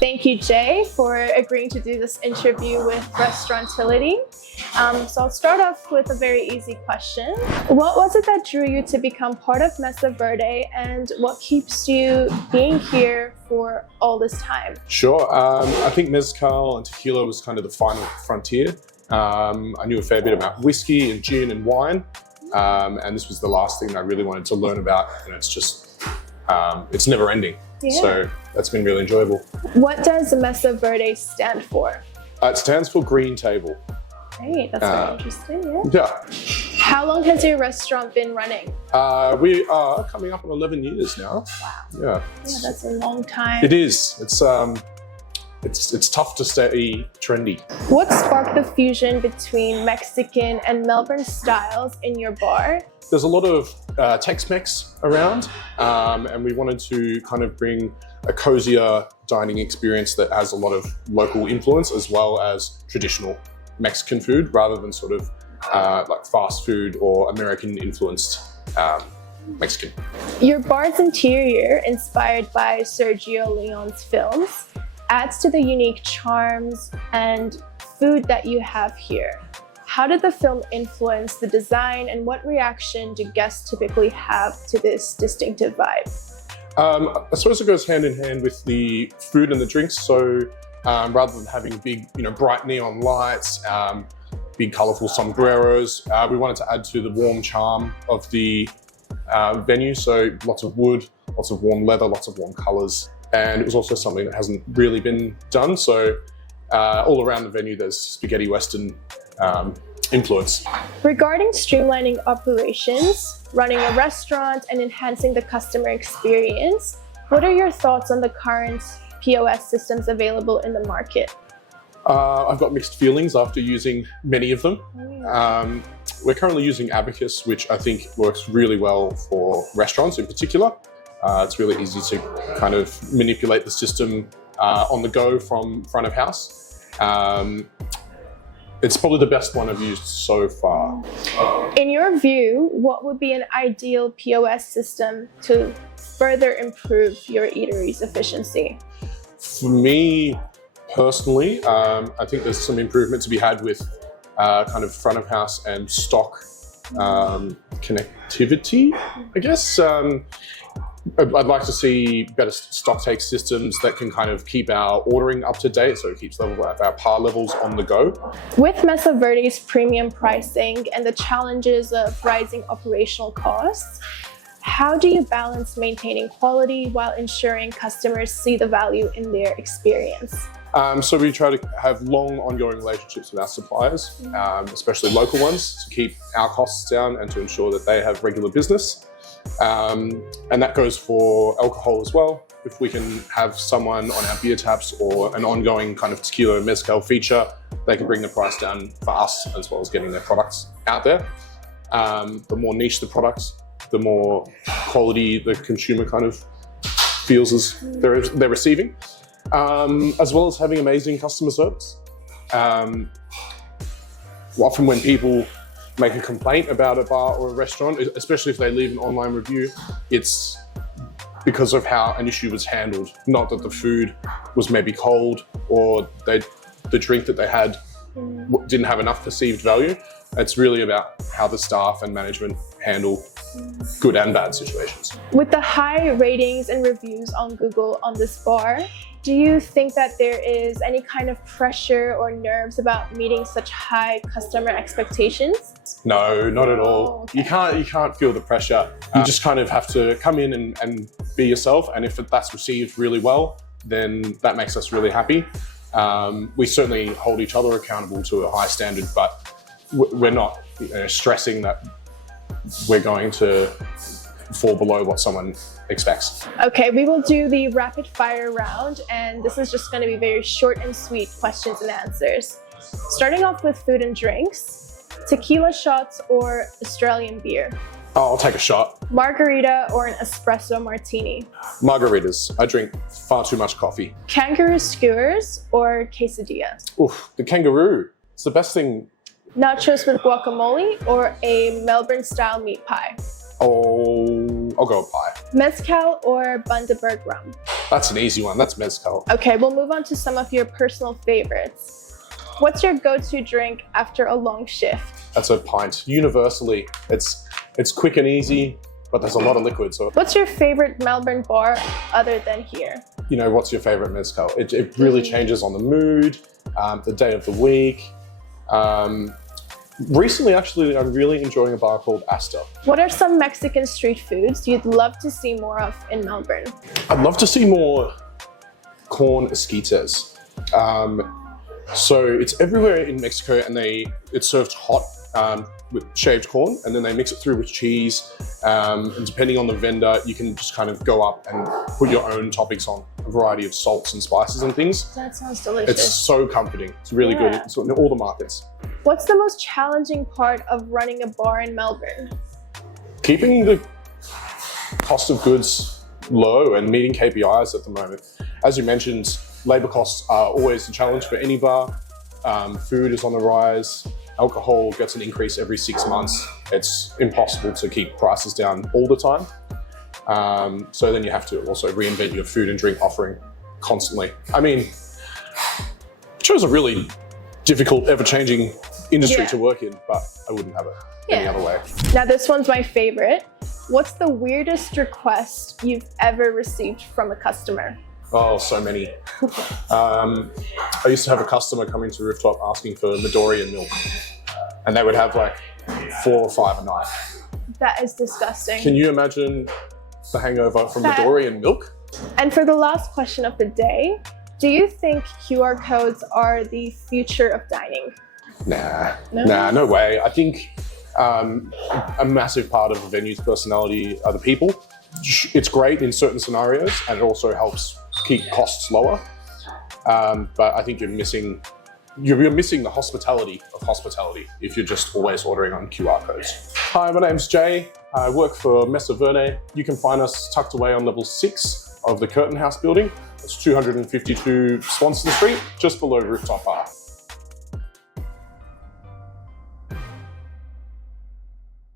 Thank you, Jay, for agreeing to do this interview with Restaurantility. So I'll start off with a very easy question. What was it that drew you to become part of Mesa Verde, and what keeps you being here for all this time? Sure. I think mezcal and tequila was kind of the final frontier. I knew a fair bit about whiskey and gin and wine, and this was the last thing I really wanted to learn about. And it's just, it's never ending. Yeah. So that's been really enjoyable. What does Mesa Verde stand for? It stands for Green Table. Great, that's very interesting, Yeah. How long has your restaurant been running? We are coming up on 11 years now. Wow. Yeah. Yeah, that's a long time. It is. It's tough to stay trendy. What sparked the fusion between Mexican and Melbourne styles in your bar? There's a lot of Tex-Mex around, and we wanted to kind of bring a cozier dining experience that has a lot of local influence as well as traditional Mexican food, rather than sort of like fast food or American influenced Mexican. Your bar's interior, inspired by Sergio Leone's films, adds to the unique charms and food that you have here. How did the film influence the design, and what reaction do guests typically have to this distinctive vibe? I suppose it goes hand in hand with the food and the drinks. So rather than having big, bright neon lights, big colorful sombreros, we wanted to add to the warm charm of the venue. So lots of wood, lots of warm leather, lots of warm colors. And it was also something that hasn't really been done. So all around the venue, there's spaghetti Western influence. Regarding streamlining operations, running a restaurant, and enhancing the customer experience, what are your thoughts on the current POS systems available in the market? I've got mixed feelings after using many of them. We're currently using Abacus, which I think works really well for restaurants in particular. It's really easy to kind of manipulate the system on the go from front of house. It's probably the best one I've used so far. In your view, what would be an ideal POS system to further improve your eatery's efficiency? For me personally, I think there's some improvement to be had with kind of front of house and stock connectivity, I guess. I'd like to see better stock take systems that can kind of keep our ordering up to date, so it keeps our par levels on the go. With Mesa Verde's premium pricing and the challenges of rising operational costs, how do you balance maintaining quality while ensuring customers see the value in their experience? So we try to have long ongoing relationships with our suppliers, especially local ones, to keep our costs down and to ensure that they have regular business. And that goes for alcohol as well. If we can have someone on our beer taps or an ongoing kind of tequila and mezcal feature, they can bring the price down for us as well as getting their products out there. The more niche the product, the more quality the consumer kind of feels as they're receiving, as well as having amazing customer service. Often when people make a complaint about a bar or a restaurant, especially if they leave an online review, it's because of how an issue was handled, not that the food was maybe cold or the drink that they had didn't have enough perceived value. It's really about how the staff and management handle good and bad situations. With the high ratings and reviews on Google on this bar, do you think that there is any kind of pressure or nerves about meeting such high customer expectations? No, not at all. Oh, okay. You can't feel the pressure. You just kind of have to come in and be yourself, and if that's received really well, then that makes us really happy. We certainly hold each other accountable to a high standard, but we're not stressing that we're going to fall below what someone expects. Okay, we will do the rapid fire round, and this is just going to be very short and sweet questions and answers. Starting off with food and drinks, tequila shots or Australian beer? Oh, I'll take a shot. Margarita or an espresso martini? Margaritas. I drink far too much coffee. Kangaroo skewers or quesadilla? Oof, the kangaroo. It's the best thing. Nachos with guacamole or a Melbourne style meat pie? Oh, I'll go with pie. Mezcal or Bundaberg rum? That's an easy one. That's mezcal. Okay, we'll move on to some of your personal favorites. What's your go-to drink after a long shift? That's a pint. Universally, it's quick and easy, but there's a lot of liquid. So, What's your favorite Melbourne bar other than here? you know, what's your favorite mezcal? It really changes on the mood, the day of the week. Recently, actually, I'm really enjoying a bar called Asta. What are some Mexican street foods you'd love to see more of in Melbourne? I'd love to see more corn esquites. So it's everywhere in Mexico, and it's served hot with shaved corn, and then they mix it through with cheese. And depending on the vendor, you can just kind of go up and put your own toppings on, a variety of salts and spices and things. That sounds delicious. It's so comforting. It's really good. It's in all the markets. What's the most challenging part of running a bar in Melbourne? Keeping the cost of goods low and meeting KPIs at the moment. As you mentioned, labor costs are always a challenge for any bar. Food is on the rise. Alcohol gets an increase every 6 months. It's impossible to keep prices down all the time. So then you have to also reinvent your food and drink offering constantly. I mean, it shows a really difficult, ever-changing industry to work in, but I wouldn't have it any other way. Now this one's my favorite. What's the weirdest request you've ever received from a customer? Oh, so many. I used to have a customer come into Rooftop asking for Midorian milk, and they would have like 4 or 5 a night. That is disgusting. Can you imagine the hangover from Midorian milk? And for the last question of the day, do you think QR codes are the future of dining? No way. I think a massive part of a venue's personality are the people. It's great in certain scenarios, and it also helps keep costs lower. But I think you're missing the hospitality of hospitality if you're just always ordering on QR codes. Hi, my name's Jay. I work for Mesa Verde. You can find us tucked away on level 6 of the Curtain House building. It's 252 Swanston Street, just below Rooftop Bar.